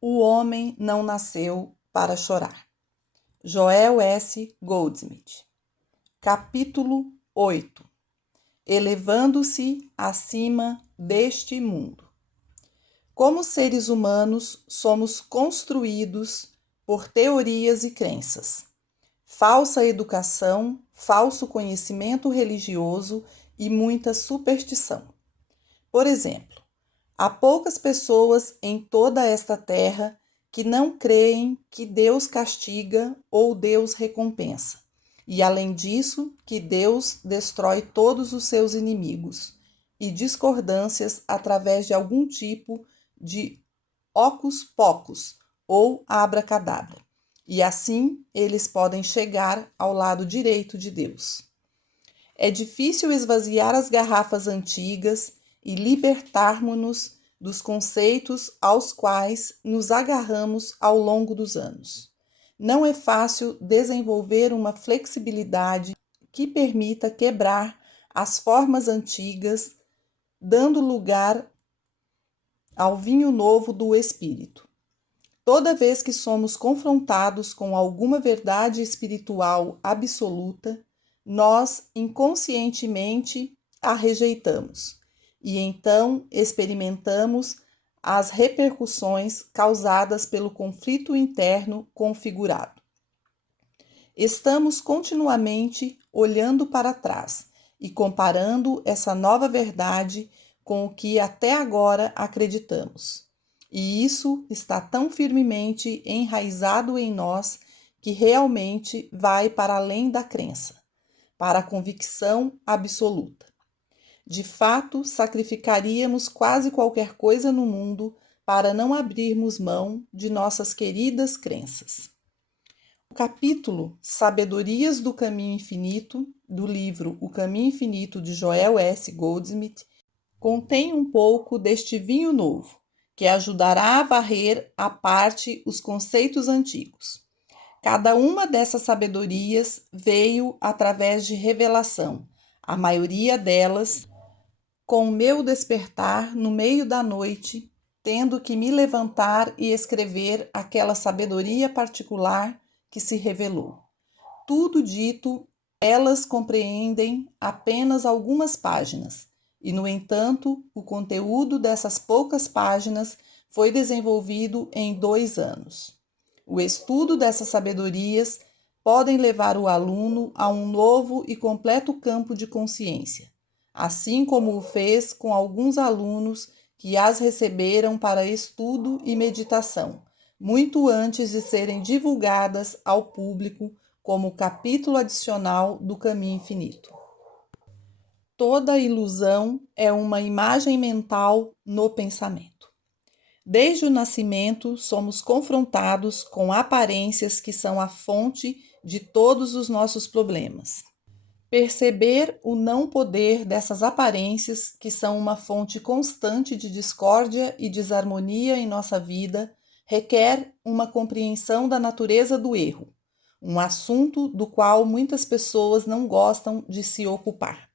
O homem não nasceu para chorar. Joel S. Goldsmith. Capítulo 8. Elevando-se acima deste mundo. Como seres humanos, somos construídos por teorias e crenças, falsa educação, falso conhecimento religioso e muita superstição. Por exemplo, há poucas pessoas em toda esta terra que não creem que Deus castiga ou Deus recompensa. E, além disso, que Deus destrói todos os seus inimigos e discordâncias através de algum tipo de hocus pocus ou abracadabra. E assim eles podem chegar ao lado direito de Deus. É difícil esvaziar as garrafas antigas e libertarmos-nos dos conceitos aos quais nos agarramos ao longo dos anos. Não é fácil desenvolver uma flexibilidade que permita quebrar as formas antigas, dando lugar ao vinho novo do Espírito. Toda vez que somos confrontados com alguma verdade espiritual absoluta, nós inconscientemente a rejeitamos e então experimentamos as repercussões causadas pelo conflito interno configurado. Estamos continuamente olhando para trás e comparando essa nova verdade com o que até agora acreditamos. E isso está tão firmemente enraizado em nós que realmente vai para além da crença, para a convicção absoluta. De fato, sacrificaríamos quase qualquer coisa no mundo para não abrirmos mão de nossas queridas crenças. O capítulo Sabedorias do Caminho Infinito, do livro O Caminho Infinito de Joel S. Goldsmith, contém um pouco deste vinho novo, que ajudará a varrer à parte os conceitos antigos. Cada uma dessas sabedorias veio através de revelação, a maioria delas com o meu despertar no meio da noite, tendo que me levantar e escrever aquela sabedoria particular que se revelou. Tudo dito, elas compreendem apenas algumas páginas, e, no entanto, o conteúdo dessas poucas páginas foi desenvolvido em 2 anos. O estudo dessas sabedorias podem levar o aluno a um novo e completo campo de consciência, assim como o fez com alguns alunos que as receberam para estudo e meditação, muito antes de serem divulgadas ao público como capítulo adicional do Caminho Infinito. Toda ilusão é uma imagem mental no pensamento. Desde o nascimento, somos confrontados com aparências que são a fonte de todos os nossos problemas. Perceber o não poder dessas aparências, que são uma fonte constante de discórdia e desarmonia em nossa vida, requer uma compreensão da natureza do erro, um assunto do qual muitas pessoas não gostam de se ocupar.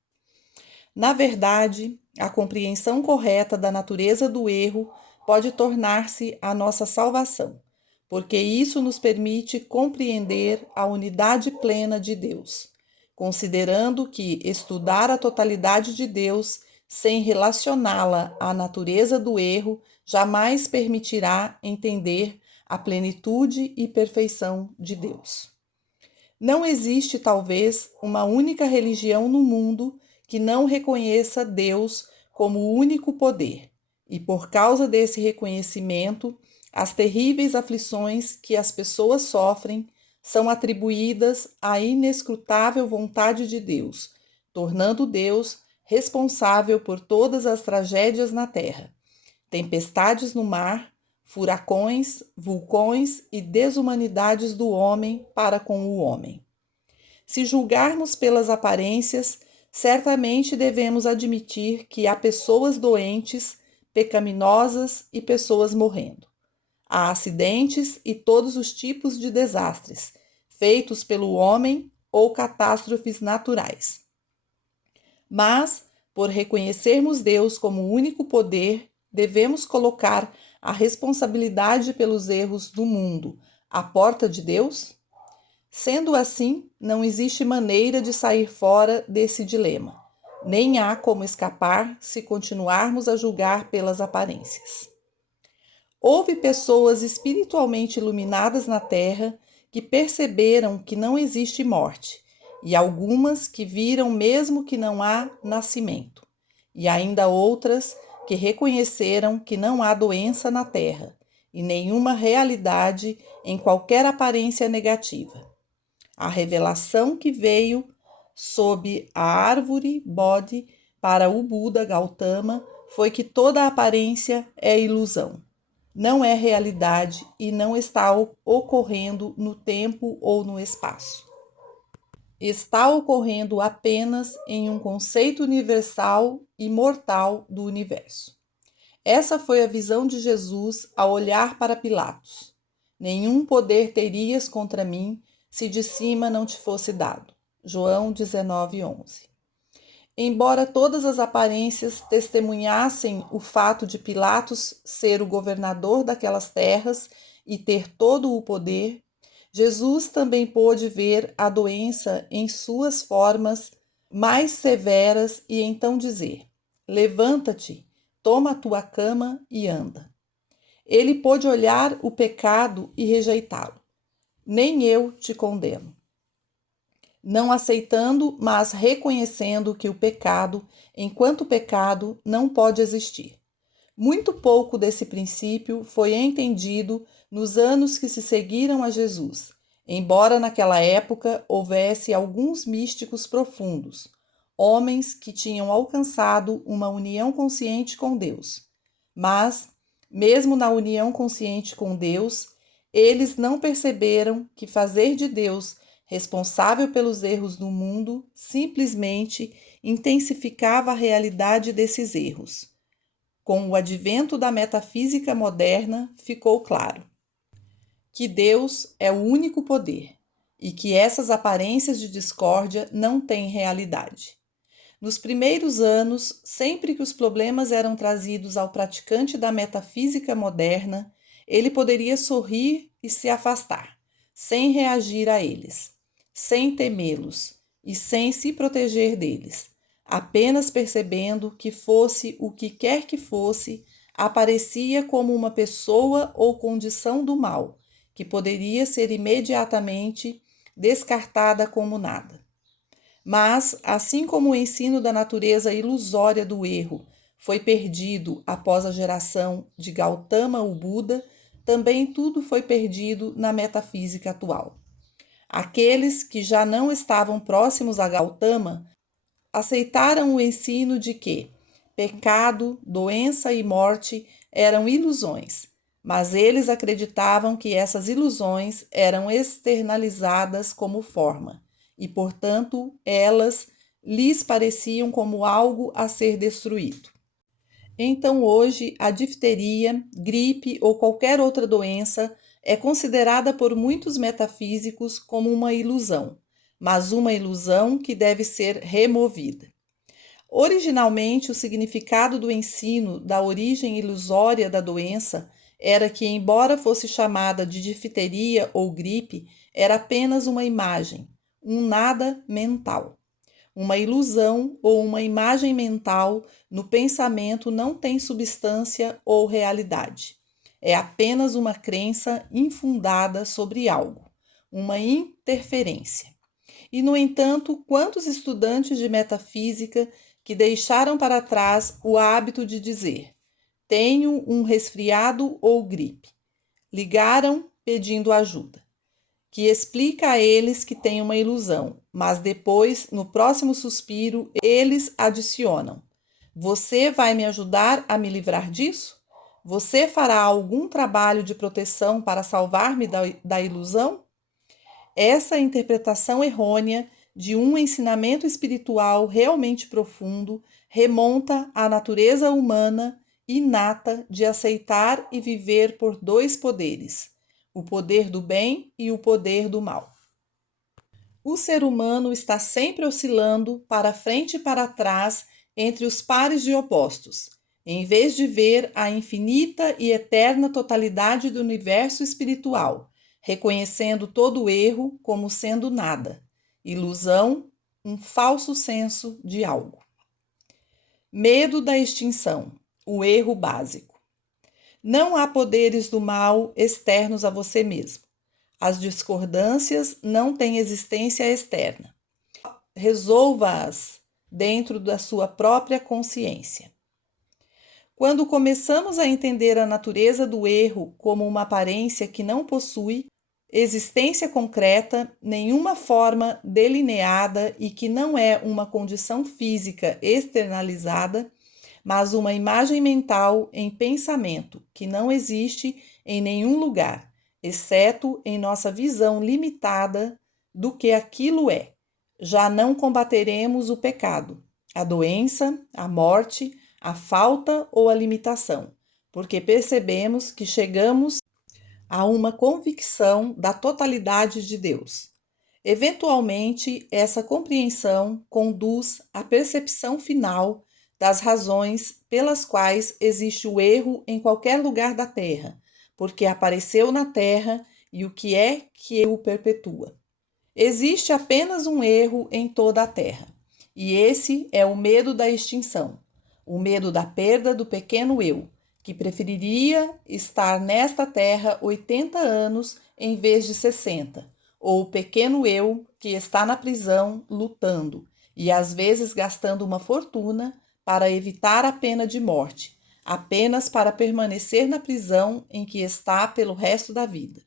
Na verdade, a compreensão correta da natureza do erro pode tornar-se a nossa salvação, porque isso nos permite compreender a unidade plena de Deus, considerando que estudar a totalidade de Deus sem relacioná-la à natureza do erro jamais permitirá entender a plenitude e perfeição de Deus. Não existe, talvez, uma única religião no mundo que não reconheça Deus como o único poder, e por causa desse reconhecimento, as terríveis aflições que as pessoas sofrem são atribuídas à inescrutável vontade de Deus, tornando Deus responsável por todas as tragédias na terra, tempestades no mar, furacões, vulcões e desumanidades do homem para com o homem. Se julgarmos pelas aparências, certamente devemos admitir que há pessoas doentes, pecaminosas e pessoas morrendo. Há acidentes e todos os tipos de desastres, feitos pelo homem ou catástrofes naturais. Mas, por reconhecermos Deus como o único poder, devemos colocar a responsabilidade pelos erros do mundo à porta de Deus? Sendo assim, não existe maneira de sair fora desse dilema, nem há como escapar se continuarmos a julgar pelas aparências. Houve pessoas espiritualmente iluminadas na Terra que perceberam que não existe morte, e algumas que viram mesmo que não há nascimento, e ainda outras que reconheceram que não há doença na Terra e nenhuma realidade em qualquer aparência negativa. A revelação que veio sob a árvore Bodhi para o Buda Gautama foi que toda aparência é ilusão, não é realidade e não está ocorrendo no tempo ou no espaço. Está ocorrendo apenas em um conceito universal e mortal do universo. Essa foi a visão de Jesus ao olhar para Pilatos. Nenhum poder terias contra mim se de cima não te fosse dado. João 19:11. Embora todas as aparências testemunhassem o fato de Pilatos ser o governador daquelas terras e ter todo o poder, Jesus também pôde ver a doença em suas formas mais severas e então dizer: levanta-te, toma a tua cama e anda. Ele pôde olhar o pecado e rejeitá-lo. Nem eu te condeno. Não aceitando, mas reconhecendo que o pecado, enquanto pecado, não pode existir. Muito pouco desse princípio foi entendido nos anos que se seguiram a Jesus, embora naquela época houvesse alguns místicos profundos, homens que tinham alcançado uma união consciente com Deus. Mas, mesmo na união consciente com Deus, eles não perceberam que fazer de Deus responsável pelos erros do mundo simplesmente intensificava a realidade desses erros. Com o advento da metafísica moderna, ficou claro que Deus é o único poder e que essas aparências de discórdia não têm realidade. Nos primeiros anos, sempre que os problemas eram trazidos ao praticante da metafísica moderna, ele poderia sorrir e se afastar, sem reagir a eles, sem temê-los e sem se proteger deles, apenas percebendo que fosse o que quer que fosse, aparecia como uma pessoa ou condição do mal, que poderia ser imediatamente descartada como nada. Mas, assim como o ensino da natureza ilusória do erro foi perdido após a geração de Gautama o Buda, também tudo foi perdido na metafísica atual. Aqueles que já não estavam próximos a Gautama aceitaram o ensino de que pecado, doença e morte eram ilusões, mas eles acreditavam que essas ilusões eram externalizadas como forma e, portanto, elas lhes pareciam como algo a ser destruído. Então, hoje, a difteria, gripe ou qualquer outra doença é considerada por muitos metafísicos como uma ilusão, mas uma ilusão que deve ser removida. Originalmente, o significado do ensino da origem ilusória da doença era que, embora fosse chamada de difteria ou gripe, era apenas uma imagem, um nada mental. Uma ilusão ou uma imagem mental no pensamento não tem substância ou realidade. É apenas uma crença infundada sobre algo, uma interferência. E, no entanto, quantos estudantes de metafísica que deixaram para trás o hábito de dizer: tenho um resfriado ou gripe, ligaram pedindo ajuda, que explica a eles que tem uma ilusão, mas depois, no próximo suspiro, eles adicionam: você vai me ajudar a me livrar disso? Você fará algum trabalho de proteção para salvar-me da ilusão? Essa interpretação errônea de um ensinamento espiritual realmente profundo remonta à natureza humana inata de aceitar e viver por dois poderes: o poder do bem e o poder do mal. O ser humano está sempre oscilando para frente e para trás entre os pares de opostos, em vez de ver a infinita e eterna totalidade do universo espiritual, reconhecendo todo erro como sendo nada, ilusão, um falso senso de algo. Medo da extinção, o erro básico. Não há poderes do mal externos a você mesmo. As discordâncias não têm existência externa. Resolva-as dentro da sua própria consciência. Quando começamos a entender a natureza do erro como uma aparência que não possui existência concreta, nenhuma forma delineada e que não é uma condição física externalizada, mas uma imagem mental em pensamento que não existe em nenhum lugar, exceto em nossa visão limitada do que aquilo é. Já não combateremos o pecado, a doença, a morte, a falta ou a limitação, porque percebemos que chegamos a uma convicção da totalidade de Deus. Eventualmente, essa compreensão conduz à percepção final das razões pelas quais existe o erro em qualquer lugar da Terra, porque apareceu na Terra e o que é que o perpetua. Existe apenas um erro em toda a Terra, e esse é o medo da extinção, o medo da perda do pequeno eu, que preferiria estar nesta Terra 80 anos em vez de 60, ou o pequeno eu que está na prisão lutando e às vezes gastando uma fortuna para evitar a pena de morte, apenas para permanecer na prisão em que está pelo resto da vida.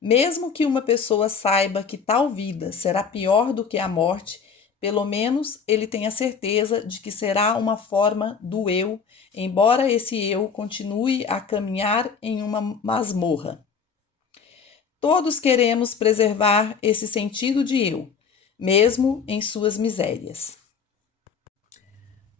Mesmo que uma pessoa saiba que tal vida será pior do que a morte, pelo menos ele tenha certeza de que será uma forma do eu, embora esse eu continue a caminhar em uma masmorra. Todos queremos preservar esse sentido de eu, mesmo em suas misérias.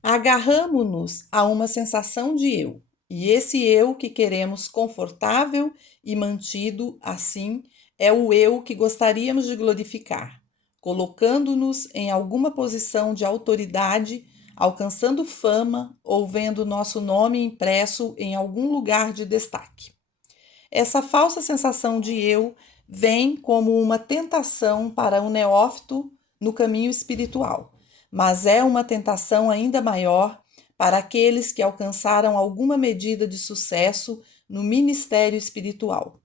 Agarramo-nos a uma sensação de eu, e esse eu que queremos confortável e mantido assim é o eu que gostaríamos de glorificar, colocando-nos em alguma posição de autoridade, alcançando fama ou vendo nosso nome impresso em algum lugar de destaque. Essa falsa sensação de eu vem como uma tentação para um neófito no caminho espiritual, mas é uma tentação ainda maior para aqueles que alcançaram alguma medida de sucesso no ministério espiritual.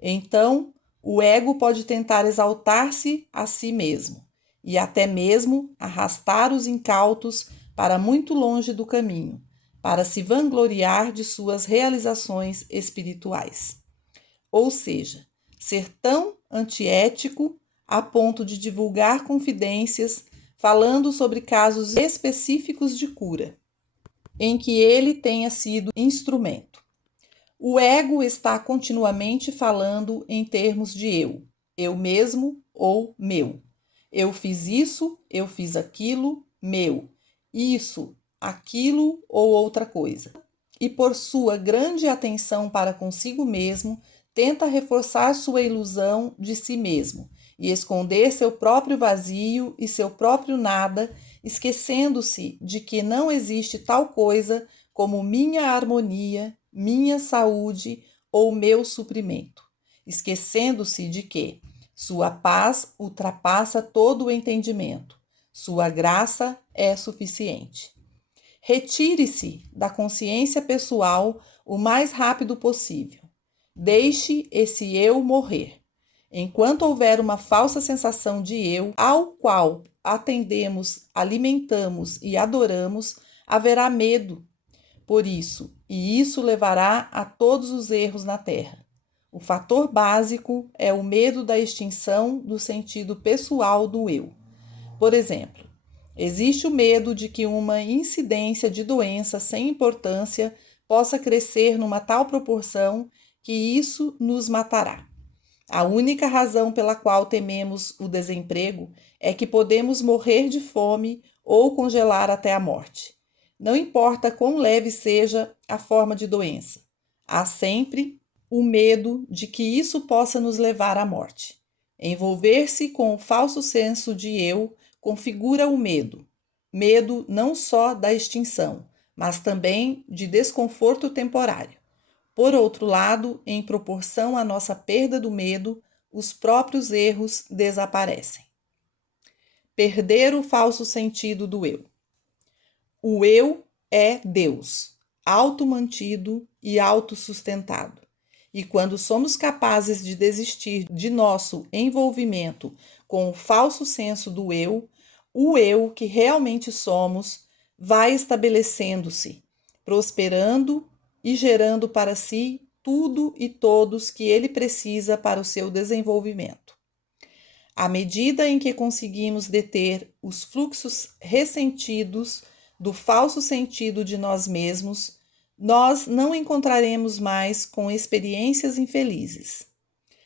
Então, o ego pode tentar exaltar-se a si mesmo e até mesmo arrastar os incautos para muito longe do caminho, para se vangloriar de suas realizações espirituais. Ou seja, ser tão antiético a ponto de divulgar confidências falando sobre casos específicos de cura, em que ele tenha sido instrumento. O ego está continuamente falando em termos de eu mesmo ou meu. Eu fiz isso, eu fiz aquilo, meu, isso, aquilo ou outra coisa. E por sua grande atenção para consigo mesmo, tenta reforçar sua ilusão de si mesmo e esconder seu próprio vazio e seu próprio nada, esquecendo-se de que não existe tal coisa como minha harmonia, minha saúde ou meu suprimento, esquecendo-se de que sua paz ultrapassa todo o entendimento, sua graça é suficiente. Retire-se da consciência pessoal o mais rápido possível. Deixe esse eu morrer. Enquanto houver uma falsa sensação de eu, ao qual atendemos, alimentamos e adoramos, haverá medo por isso, e isso levará a todos os erros na Terra. O fator básico é o medo da extinção do sentido pessoal do eu. Por exemplo, existe o medo de que uma incidência de doença sem importância possa crescer numa tal proporção que isso nos matará. A única razão pela qual tememos o desemprego é que podemos morrer de fome ou congelar até a morte. Não importa quão leve seja a forma de doença, há sempre o medo de que isso possa nos levar à morte. Envolver-se com o falso senso de eu configura o medo. Medo não só da extinção, mas também de desconforto temporário. Por outro lado, em proporção à nossa perda do medo, os próprios erros desaparecem. Perder o falso sentido do eu. O eu é Deus, automantido e autossustentado. E quando somos capazes de desistir de nosso envolvimento com o falso senso do eu, o eu que realmente somos vai estabelecendo-se, prosperando e gerando para si tudo e todos que ele precisa para o seu desenvolvimento. À medida em que conseguimos deter os fluxos ressentidos do falso sentido de nós mesmos, nós não encontraremos mais com experiências infelizes.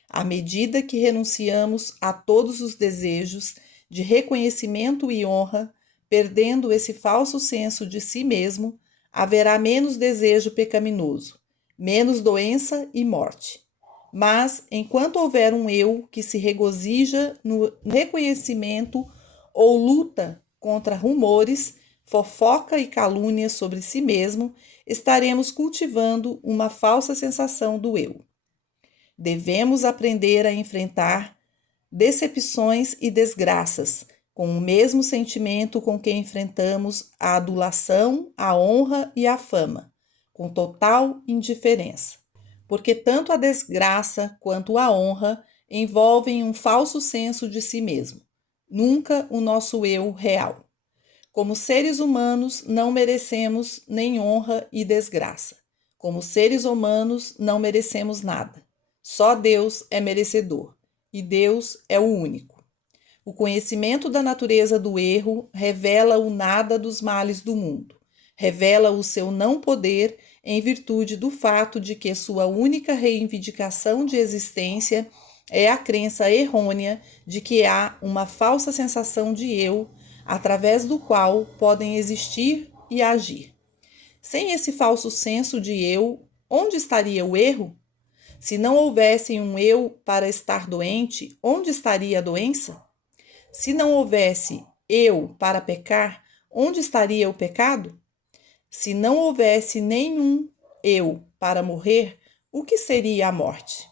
À medida que renunciamos a todos os desejos de reconhecimento e honra, perdendo esse falso senso de si mesmo, haverá menos desejo pecaminoso, menos doença e morte. Mas, enquanto houver um eu que se regozija no reconhecimento ou luta contra rumores, fofoca e calúnia sobre si mesmo, estaremos cultivando uma falsa sensação do eu. Devemos aprender a enfrentar decepções e desgraças com o mesmo sentimento com que enfrentamos a adulação, a honra e a fama, com total indiferença. Porque tanto a desgraça quanto a honra envolvem um falso senso de si mesmo, nunca o nosso eu real. Como seres humanos, não merecemos nem honra e desgraça. Como seres humanos, não merecemos nada. Só Deus é merecedor, e Deus é o único. O conhecimento da natureza do erro revela o nada dos males do mundo, revela o seu não poder em virtude do fato de que sua única reivindicação de existência é a crença errônea de que há uma falsa sensação de eu, através do qual podem existir e agir. Sem esse falso senso de eu, onde estaria o erro? Se não houvesse um eu para estar doente, onde estaria a doença? Se não houvesse eu para pecar, onde estaria o pecado? Se não houvesse nenhum eu para morrer, o que seria a morte?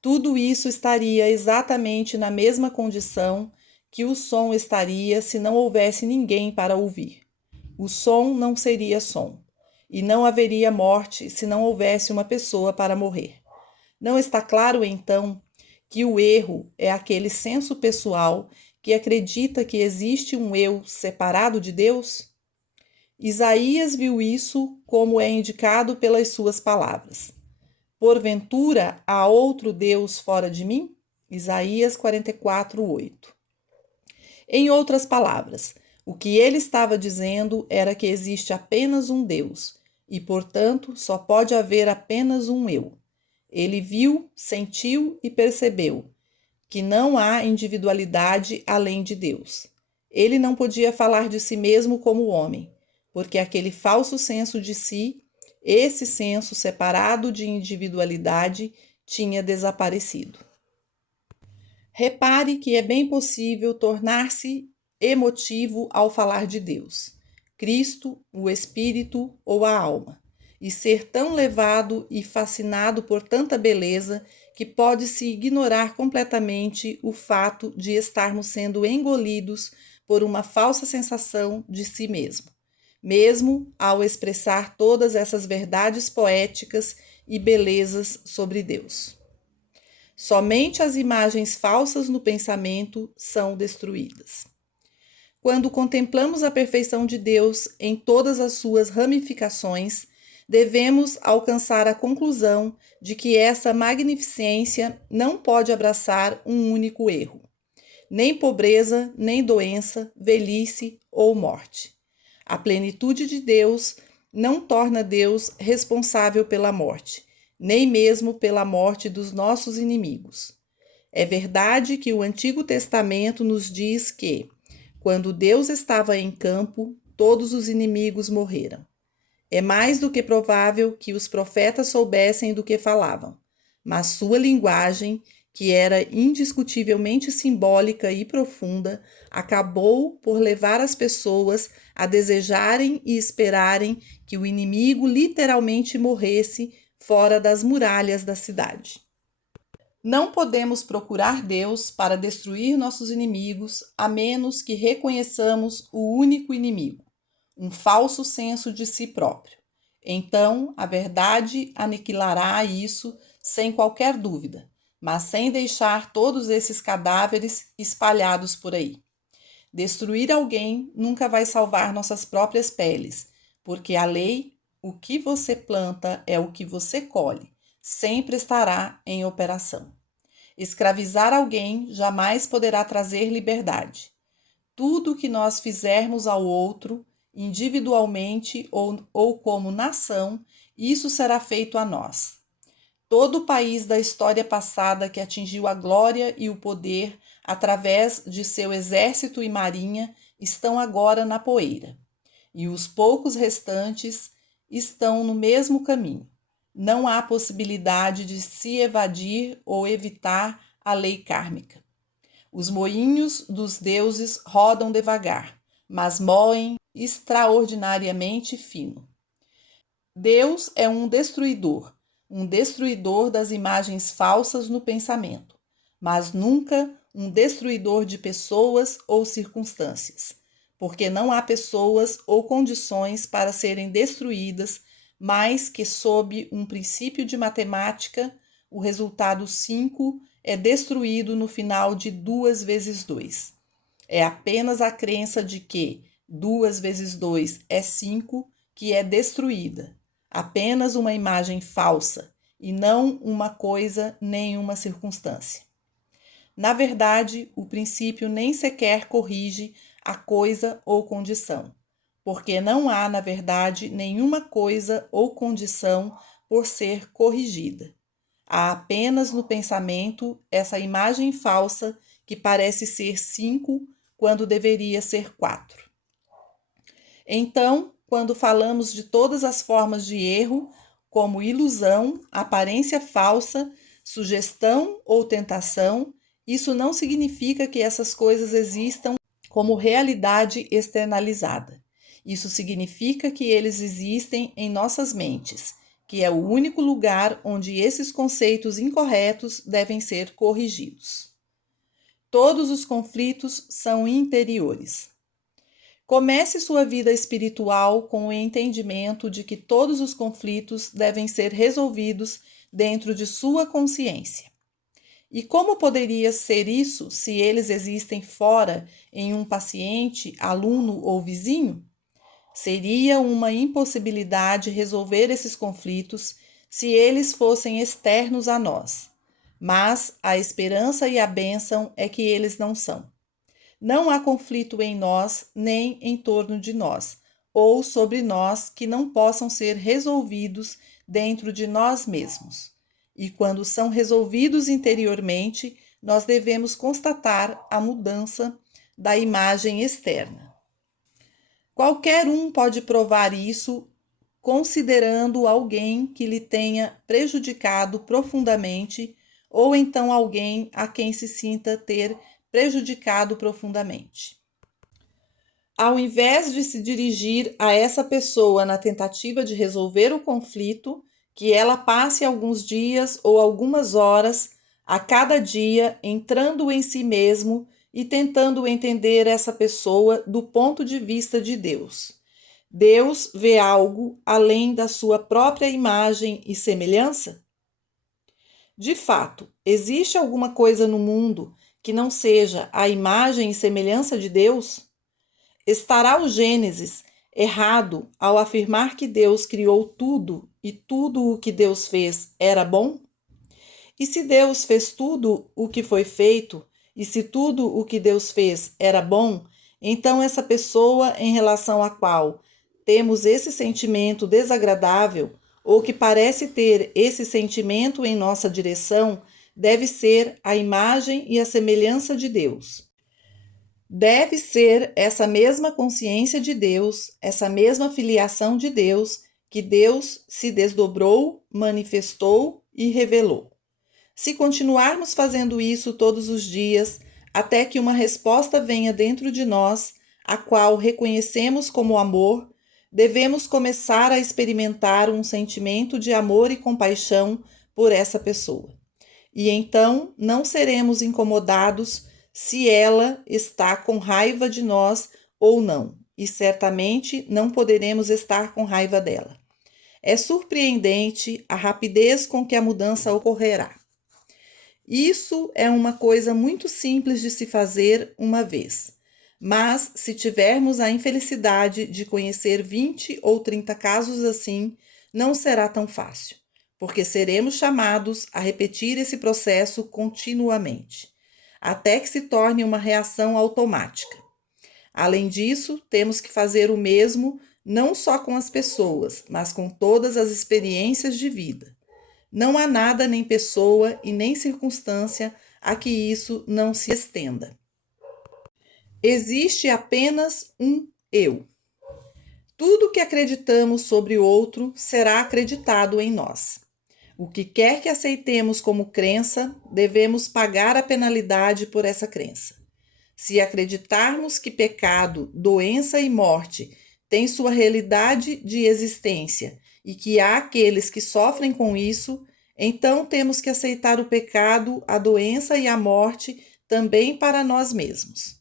Tudo isso estaria exatamente na mesma condição que o som estaria se não houvesse ninguém para ouvir. O som não seria som, e não haveria morte se não houvesse uma pessoa para morrer. Não está claro, então, que o erro é aquele senso pessoal que acredita que existe um eu separado de Deus? Isaías viu isso como é indicado pelas suas palavras. Porventura há outro Deus fora de mim? Isaías 44:8. Em outras palavras, o que ele estava dizendo era que existe apenas um Deus e, portanto, só pode haver apenas um eu. Ele viu, sentiu e percebeu que não há individualidade além de Deus. Ele não podia falar de si mesmo como homem, porque aquele falso senso de si, esse senso separado de individualidade, tinha desaparecido. Repare que é bem possível tornar-se emotivo ao falar de Deus, Cristo, o Espírito ou a alma, e ser tão levado e fascinado por tanta beleza que pode-se ignorar completamente o fato de estarmos sendo engolidos por uma falsa sensação de si mesmo ao expressar todas essas verdades poéticas e belezas sobre Deus. Somente as imagens falsas no pensamento são destruídas. Quando contemplamos a perfeição de Deus em todas as suas ramificações, devemos alcançar a conclusão de que essa magnificência não pode abraçar um único erro, nem pobreza, nem doença, velhice ou morte. A plenitude de Deus não torna Deus responsável pela morte, nem mesmo pela morte dos nossos inimigos. É verdade que o Antigo Testamento nos diz que, quando Deus estava em campo, todos os inimigos morreram. É mais do que provável que os profetas soubessem do que falavam, mas sua linguagem, que era indiscutivelmente simbólica e profunda, acabou por levar as pessoas a desejarem e esperarem que o inimigo literalmente morresse fora das muralhas da cidade. Não podemos procurar Deus para destruir nossos inimigos a menos que reconheçamos o único inimigo, um falso senso de si próprio. Então, a verdade aniquilará isso sem qualquer dúvida, mas sem deixar todos esses cadáveres espalhados por aí. Destruir alguém nunca vai salvar nossas próprias peles, porque a lei, o que você planta é o que você colhe, sempre estará em operação. Escravizar alguém jamais poderá trazer liberdade. Tudo o que nós fizermos ao outro, individualmente ou como nação, isso será feito a nós. Todo o país da história passada que atingiu a glória e o poder através de seu exército e marinha estão agora na poeira. E os poucos restantes estão no mesmo caminho. Não há possibilidade de se evadir ou evitar a lei kármica. Os moinhos dos deuses rodam devagar, mas moem extraordinariamente fino. Deus é um destruidor das imagens falsas no pensamento, mas nunca um destruidor de pessoas ou circunstâncias, porque não há pessoas ou condições para serem destruídas mais que sob um princípio de matemática, o resultado 5 é destruído no final de 2 vezes 2. É apenas a crença de que 2 vezes 2 é 5 que é destruída. Apenas uma imagem falsa e não uma coisa nem uma circunstância. Na verdade, o princípio nem sequer corrige a coisa ou condição, porque não há, na verdade, nenhuma coisa ou condição por ser corrigida. Há apenas no pensamento essa imagem falsa que parece ser 5 quando deveria ser 4. Então, quando falamos de todas as formas de erro, como ilusão, aparência falsa, sugestão ou tentação, isso não significa que essas coisas existam como realidade externalizada. Isso significa que eles existem em nossas mentes, que é o único lugar onde esses conceitos incorretos devem ser corrigidos. Todos os conflitos são interiores. Comece sua vida espiritual com o entendimento de que todos os conflitos devem ser resolvidos dentro de sua consciência. E como poderia ser isso se eles existem fora, em um paciente, aluno ou vizinho? Seria uma impossibilidade resolver esses conflitos se eles fossem externos a nós. Mas a esperança e a bênção é que eles não são. Não há conflito em nós, nem em torno de nós, ou sobre nós que não possam ser resolvidos dentro de nós mesmos. E quando são resolvidos interiormente, nós devemos constatar a mudança da imagem externa. Qualquer um pode provar isso considerando alguém que lhe tenha prejudicado profundamente, ou então alguém a quem se sinta ter prejudicado profundamente. Ao invés de se dirigir a essa pessoa na tentativa de resolver o conflito, que ela passe alguns dias ou algumas horas a cada dia entrando em si mesmo e tentando entender essa pessoa do ponto de vista de Deus. Deus vê algo além da sua própria imagem e semelhança? De fato, existe alguma coisa no mundo que não seja a imagem e semelhança de Deus? Estará o Gênesis errado ao afirmar que Deus criou tudo e tudo o que Deus fez era bom? E se Deus fez tudo o que foi feito, e se tudo o que Deus fez era bom, então essa pessoa em relação à qual temos esse sentimento desagradável, ou que parece ter esse sentimento em nossa direção, deve ser a imagem e a semelhança de Deus. Deve ser essa mesma consciência de Deus, essa mesma filiação de Deus, que Deus se desdobrou, manifestou e revelou. Se continuarmos fazendo isso todos os dias, até que uma resposta venha dentro de nós, a qual reconhecemos como amor, devemos começar a experimentar um sentimento de amor e compaixão por essa pessoa. E então não seremos incomodados se ela está com raiva de nós ou não, e certamente não poderemos estar com raiva dela. É surpreendente a rapidez com que a mudança ocorrerá. Isso é uma coisa muito simples de se fazer uma vez, mas se tivermos a infelicidade de conhecer 20 ou 30 casos assim, não será tão fácil, porque seremos chamados a repetir esse processo continuamente, até que se torne uma reação automática. Além disso, temos que fazer o mesmo não só com as pessoas, mas com todas as experiências de vida. Não há nada, nem pessoa e nem circunstância a que isso não se estenda. Existe apenas um eu. Tudo que acreditamos sobre o outro será acreditado em nós. O que quer que aceitemos como crença, devemos pagar a penalidade por essa crença. Se acreditarmos que pecado, doença e morte têm sua realidade de existência e que há aqueles que sofrem com isso, então temos que aceitar o pecado, a doença e a morte também para nós mesmos.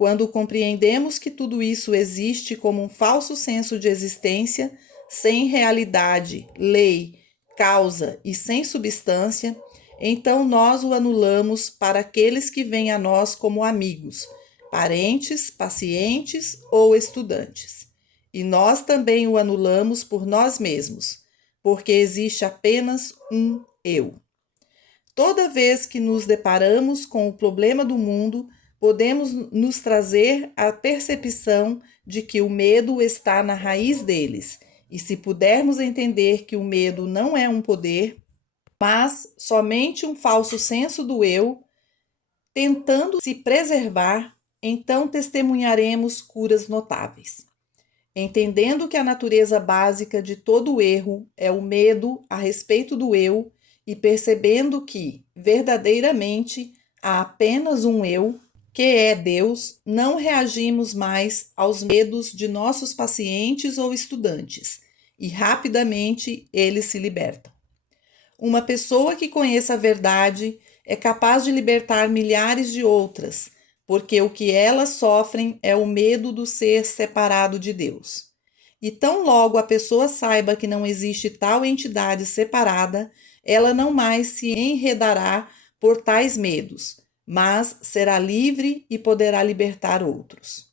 Quando compreendemos que tudo isso existe como um falso senso de existência, sem realidade, lei, causa e sem substância, então nós o anulamos para aqueles que vêm a nós como amigos, parentes, pacientes ou estudantes. E nós também o anulamos por nós mesmos, porque existe apenas um eu. Toda vez que nos deparamos com o problema do mundo, podemos nos trazer a percepção de que o medo está na raiz deles. E se pudermos entender que o medo não é um poder, mas somente um falso senso do eu, tentando se preservar, então testemunharemos curas notáveis. Entendendo que a natureza básica de todo erro é o medo a respeito do eu e percebendo que, verdadeiramente, há apenas um eu, que é Deus, não reagimos mais aos medos de nossos pacientes ou estudantes e rapidamente eles se libertam. Uma pessoa que conheça a verdade é capaz de libertar milhares de outras, porque o que elas sofrem é o medo do ser separado de Deus. E tão logo a pessoa saiba que não existe tal entidade separada, ela não mais se enredará por tais medos, mas será livre e poderá libertar outros.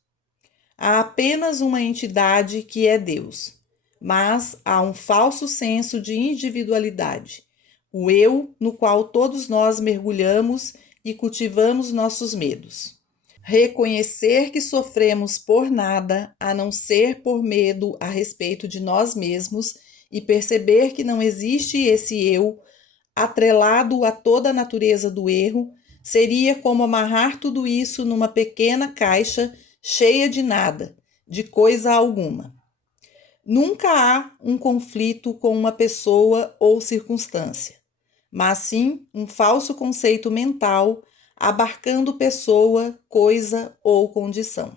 Há apenas uma entidade que é Deus, mas há um falso senso de individualidade, o eu no qual todos nós mergulhamos e cultivamos nossos medos. Reconhecer que sofremos por nada a não ser por medo a respeito de nós mesmos e perceber que não existe esse eu atrelado a toda a natureza do erro seria como amarrar tudo isso numa pequena caixa cheia de nada, de coisa alguma. Nunca há um conflito com uma pessoa ou circunstância, mas sim um falso conceito mental abarcando pessoa, coisa ou condição.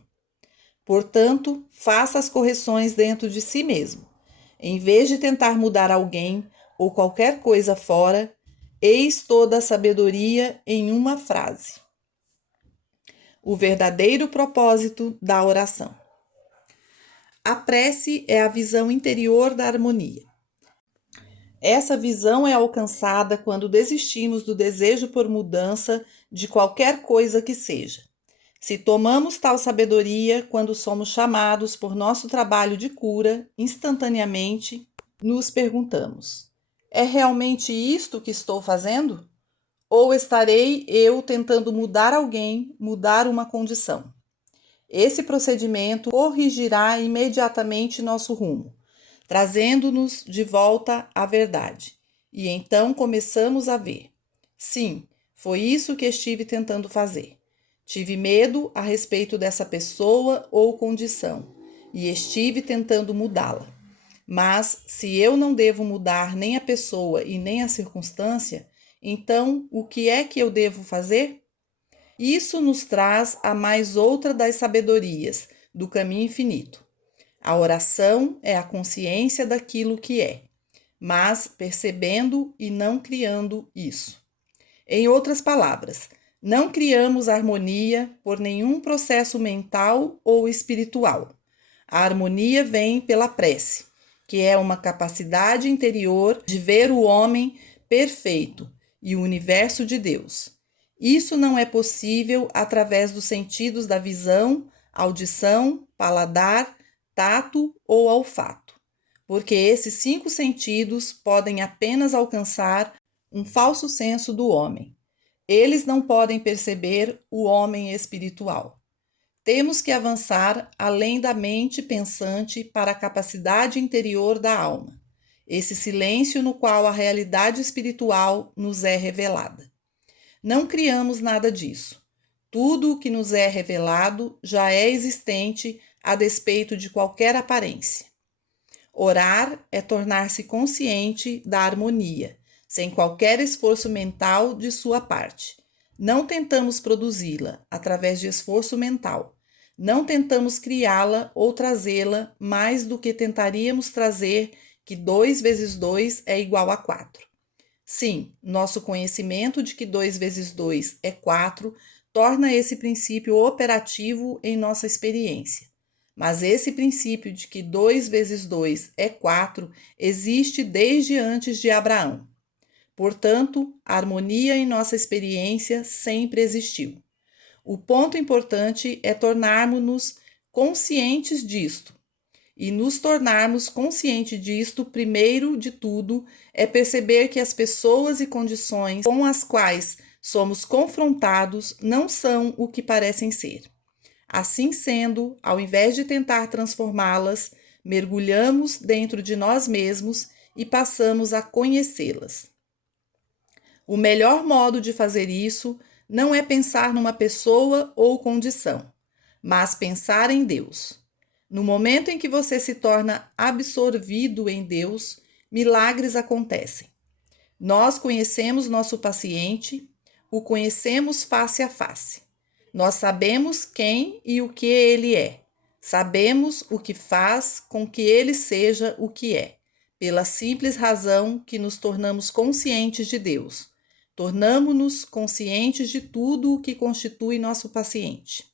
Portanto, faça as correções dentro de si mesmo. Em vez de tentar mudar alguém ou qualquer coisa fora, eis toda a sabedoria em uma frase. O verdadeiro propósito da oração. A prece é a visão interior da harmonia. Essa visão é alcançada quando desistimos do desejo por mudança de qualquer coisa que seja. Se tomamos tal sabedoria quando somos chamados por nosso trabalho de cura, instantaneamente nos perguntamos: é realmente isto que estou fazendo? Ou estarei eu tentando mudar alguém, mudar uma condição? Esse procedimento corrigirá imediatamente nosso rumo, trazendo-nos de volta à verdade. E então começamos a ver. Sim, foi isso que estive tentando fazer. Tive medo a respeito dessa pessoa ou condição e estive tentando mudá-la. Mas se eu não devo mudar nem a pessoa e nem a circunstância, então o que é que eu devo fazer? Isso nos traz a mais outra das sabedorias, do caminho infinito. A oração é a consciência daquilo que é, mas percebendo e não criando isso. Em outras palavras, não criamos harmonia por nenhum processo mental ou espiritual. A harmonia vem pela prece, que é uma capacidade interior de ver o homem perfeito e o universo de Deus. Isso não é possível através dos sentidos da visão, audição, paladar, tato ou olfato, porque esses 5 sentidos podem apenas alcançar um falso senso do homem. Eles não podem perceber o homem espiritual. Temos que avançar além da mente pensante para a capacidade interior da alma, esse silêncio no qual a realidade espiritual nos é revelada. Não criamos nada disso. Tudo o que nos é revelado já é existente a despeito de qualquer aparência. Orar é tornar-se consciente da harmonia, sem qualquer esforço mental de sua parte. Não tentamos produzi-la através de esforço mental. Não tentamos criá-la ou trazê-la mais do que tentaríamos trazer que 2 vezes 2 é igual a 4. Sim, nosso conhecimento de que 2 vezes 2 é 4 torna esse princípio operativo em nossa experiência. Mas esse princípio de que 2 vezes 2 é 4 existe desde antes de Abraão. Portanto, a harmonia em nossa experiência sempre existiu. O ponto importante é tornarmos-nos conscientes disto. E nos tornarmos conscientes disto, primeiro de tudo, é perceber que as pessoas e condições com as quais somos confrontados não são o que parecem ser. Assim sendo, ao invés de tentar transformá-las, mergulhamos dentro de nós mesmos e passamos a conhecê-las. O melhor modo de fazer isso não é pensar numa pessoa ou condição, mas pensar em Deus. No momento em que você se torna absorvido em Deus, milagres acontecem. Nós conhecemos nosso paciente, o conhecemos face a face. Nós sabemos quem e o que ele é. Sabemos o que faz com que ele seja o que é, pela simples razão que nos tornamos conscientes de Deus. Tornamo-nos conscientes de tudo o que constitui nosso paciente.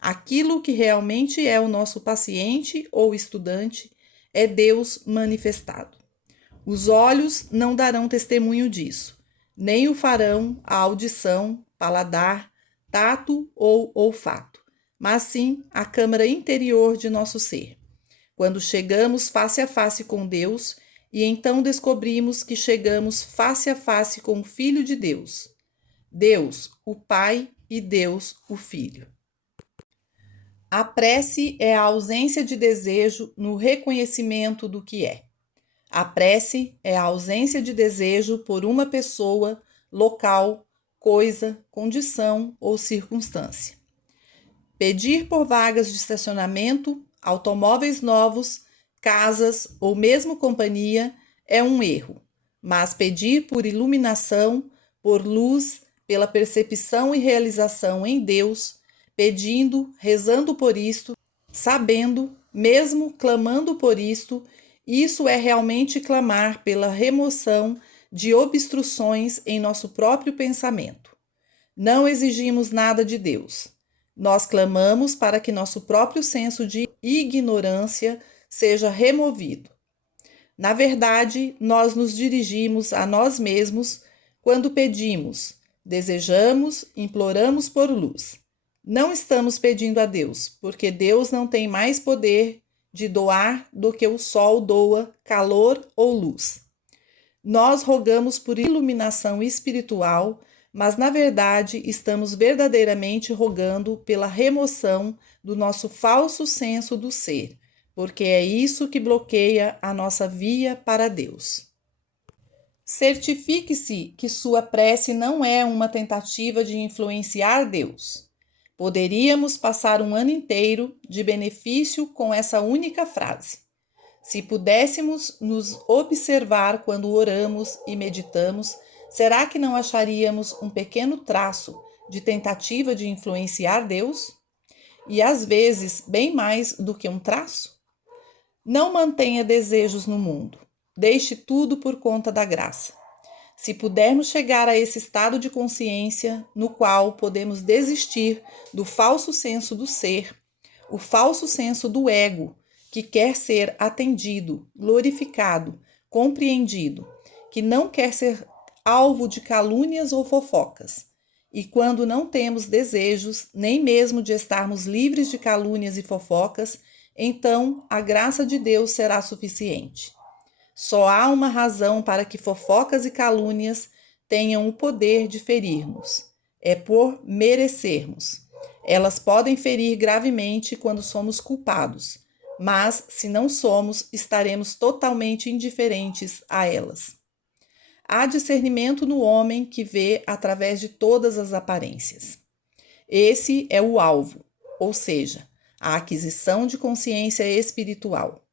Aquilo que realmente é o nosso paciente ou estudante é Deus manifestado. Os olhos não darão testemunho disso, nem o farão a audição, paladar, tato ou olfato, mas sim a câmara interior de nosso ser. Quando chegamos face a face com Deus, e então descobrimos que chegamos face a face com o Filho de Deus, Deus, o Pai, e Deus, o Filho. A prece é a ausência de desejo no reconhecimento do que é. A prece é a ausência de desejo por uma pessoa, local, coisa, condição ou circunstância. Pedir por vagas de estacionamento, automóveis novos, casas ou mesmo companhia é um erro, mas pedir por iluminação, por luz, pela percepção e realização em Deus, pedindo, rezando por isto, sabendo, mesmo clamando por isto, isso é realmente clamar pela remoção de obstruções em nosso próprio pensamento. Não exigimos nada de Deus. Nós clamamos para que nosso próprio senso de ignorância seja removido. Na verdade, nós nos dirigimos a nós mesmos quando pedimos, desejamos, imploramos por luz. Não estamos pedindo a Deus, porque Deus não tem mais poder de doar do que o sol doa calor ou luz. Nós rogamos por iluminação espiritual, mas na verdade estamos verdadeiramente rogando pela remoção do nosso falso senso do ser, porque é isso que bloqueia a nossa via para Deus. Certifique-se que sua prece não é uma tentativa de influenciar Deus. Poderíamos passar um ano inteiro de benefício com essa única frase. Se pudéssemos nos observar quando oramos e meditamos, será que não acharíamos um pequeno traço de tentativa de influenciar Deus? e às vezes bem mais do que um traço? Não mantenha desejos no mundo. Deixe tudo por conta da graça. Se pudermos chegar a esse estado de consciência no qual podemos desistir do falso senso do ser, o falso senso do ego, que quer ser atendido, glorificado, compreendido, que não quer ser alvo de calúnias ou fofocas. E quando não temos desejos, nem mesmo de estarmos livres de calúnias e fofocas, então a graça de Deus será suficiente. Só há uma razão para que fofocas e calúnias tenham o poder de ferir-nos. É por merecermos. Elas podem ferir gravemente quando somos culpados, mas se não somos, estaremos totalmente indiferentes a elas. Há discernimento no homem que vê através de todas as aparências. Esse é o alvo, ou seja, a aquisição de consciência espiritual.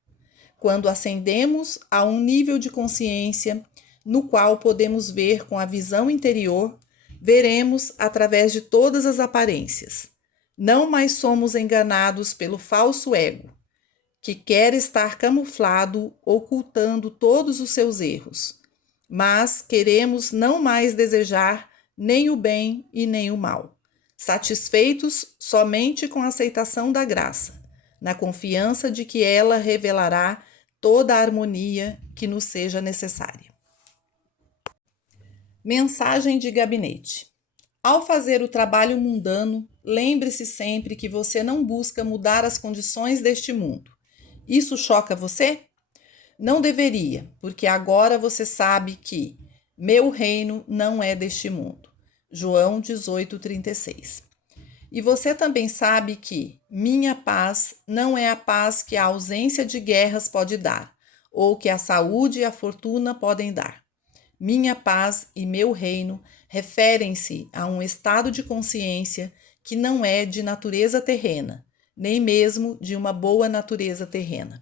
Quando ascendemos a um nível de consciência no qual podemos ver com a visão interior, veremos através de todas as aparências. Não mais somos enganados pelo falso ego, que quer estar camuflado, ocultando todos os seus erros. Mas queremos não mais desejar nem o bem e nem o mal, satisfeitos somente com a aceitação da graça, na confiança de que ela revelará toda a harmonia que nos seja necessária. Mensagem de gabinete. Ao fazer o trabalho mundano, lembre-se sempre que você não busca mudar as condições deste mundo. Isso choca você? Não deveria, porque agora você sabe que meu reino não é deste mundo. João 18:36. E você também sabe que minha paz não é a paz que a ausência de guerras pode dar, ou que a saúde e a fortuna podem dar. Minha paz e meu reino referem-se a um estado de consciência que não é de natureza terrena, nem mesmo de uma boa natureza terrena.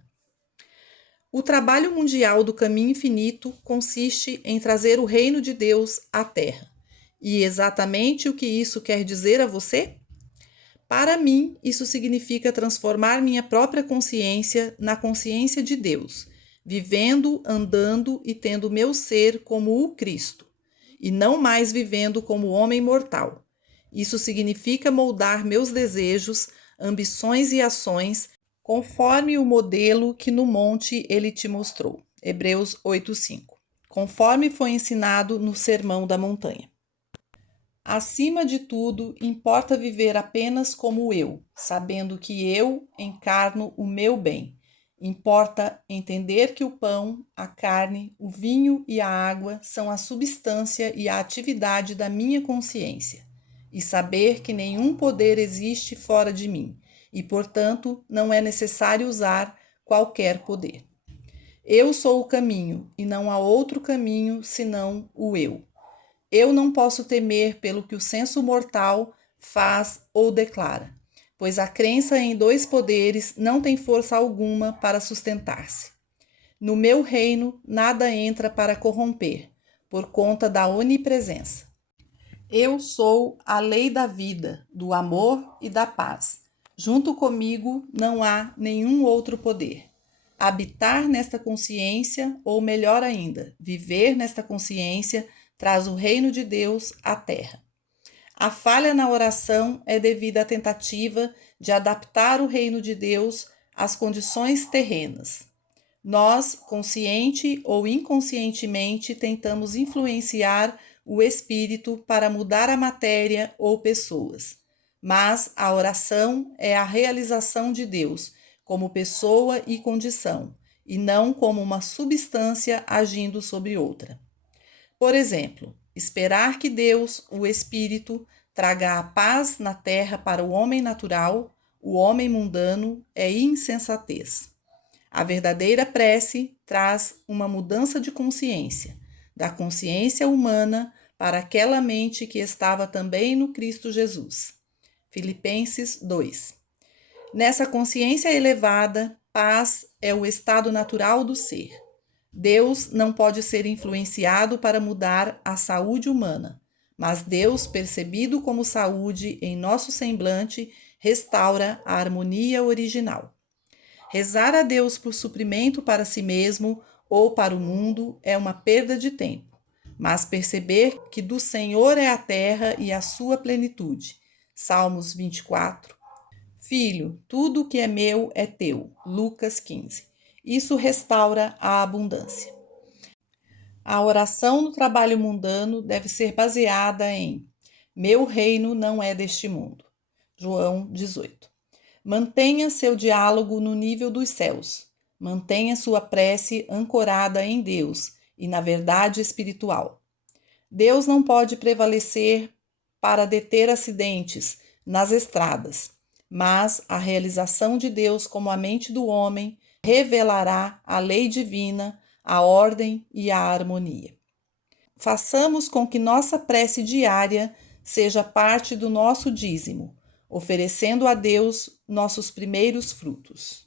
O trabalho mundial do caminho infinito consiste em trazer o reino de Deus à Terra. E exatamente o que isso quer dizer a você? Para mim, isso significa transformar minha própria consciência na consciência de Deus, vivendo, andando e tendo meu ser como o Cristo, e não mais vivendo como homem mortal. Isso significa moldar meus desejos, ambições e ações conforme o modelo que no monte ele te mostrou. Hebreus 8:5. Conforme foi ensinado no Sermão da Montanha. Acima de tudo, importa viver apenas como eu, sabendo que eu encarno o meu bem. Importa entender que o pão, a carne, o vinho e a água são a substância e a atividade da minha consciência, e saber que nenhum poder existe fora de mim, e, portanto, não é necessário usar qualquer poder. Eu sou o caminho, e não há outro caminho senão o eu. Eu não posso temer pelo que o senso mortal faz ou declara, pois a crença em dois poderes não tem força alguma para sustentar-se. No meu reino, nada entra para corromper, por conta da onipresença. Eu sou a lei da vida, do amor e da paz. Junto comigo não há nenhum outro poder. Habitar nesta consciência, ou melhor ainda, viver nesta consciência, traz o reino de Deus à terra. A falha na oração é devida à tentativa de adaptar o reino de Deus às condições terrenas. Nós, consciente ou inconscientemente, tentamos influenciar o espírito para mudar a matéria ou pessoas. Mas a oração é a realização de Deus como pessoa e condição, e não como uma substância agindo sobre outra. Por exemplo, esperar que Deus, o Espírito, traga a paz na terra para o homem natural, o homem mundano, é insensatez. A verdadeira prece traz uma mudança de consciência, da consciência humana para aquela mente que estava também no Cristo Jesus. Filipenses 2. Nessa consciência elevada, paz é o estado natural do ser. Deus não pode ser influenciado para mudar a saúde humana, mas Deus, percebido como saúde em nosso semblante, restaura a harmonia original. Rezar a Deus por suprimento para si mesmo ou para o mundo é uma perda de tempo, mas perceber que do Senhor é a terra e a sua plenitude. Salmos 24. Filho, tudo o que é meu é teu. Lucas 15. Isso restaura a abundância. A oração no trabalho mundano deve ser baseada em: meu reino não é deste mundo. João 18. Mantenha seu diálogo no nível dos céus. Mantenha sua prece ancorada em Deus e na verdade espiritual. Deus não pode prevalecer para deter acidentes nas estradas, mas a realização de Deus como a mente do homem revelará a lei divina, a ordem e a harmonia. Façamos com que nossa prece diária seja parte do nosso dízimo, oferecendo a Deus nossos primeiros frutos.